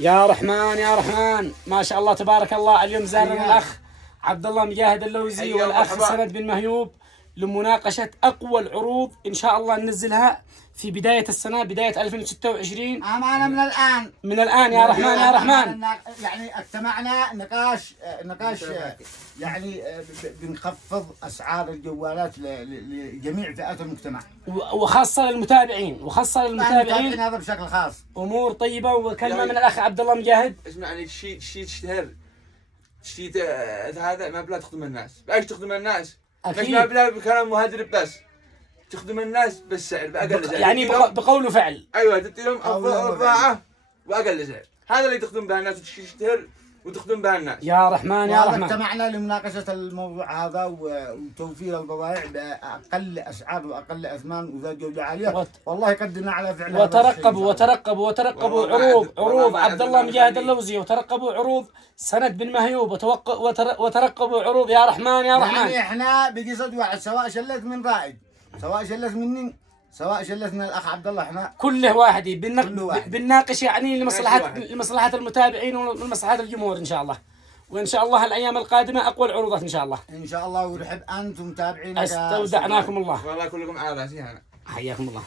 يا رحمن يا رحمن، ما شاء الله تبارك الله. اليوم زارنا الأخ عبد الله مجاهد اللوزي والأخ سند بن مهيوب لمناقشة أقوى العروض إن شاء الله ننزلها في بداية السنة، بداية 2026. أمانة من الآن يا رحمن يا رحمن. يعني اجتمعنا نقاش يعني بنخفض أسعار الجوالات لجميع فئات المجتمع، وخاصة للمتابعين هذا بشكل خاص. أمور طيبة. وكلمة من الأخ عبد الله مجاهد. اسمعني، شيء تشتهر، شيء هذا ما بلا تخدم الناس، بايش تخدم الناس؟ أكيد. ما بلا بكلام مهدر، بس تخدم الناس بالسعر بأقل سعر، يعني بقول وفعل. ايوه، تدي لهم افضل بضاعة واقل سعر، هذا اللي تخدم به الناس وتشتهر وتخدم به الناس. يا رحمن يا رحمن. اجتمعنا لمناقشة الموضوع هذا وتوفير البضائع بأقل أسعار وأقل أثمان وذات جودة عالية. والله قدمنا على فعل. وترقبوا عروض عبد الله مجاهد اللوزي، وترقبوا عروض سند بن مهيوب، وترقبوا عروض يا رحمن يا رحمن. يعني احنا بقصد واحد، سواء شلت من رائد، سواء شلت مني، سواء شلت من الأخ عبد الله، احنا كله واحد بنناقش يعني لمصلحة المتابعين ولمصلحة الجمهور إن شاء الله. وإن شاء الله الأيام القادمة أقوى العروضات إن شاء الله. إن شاء الله. ونحب أنتم متابعين. استودعناكم الله. والله كلكم على راسي. حياكم الله.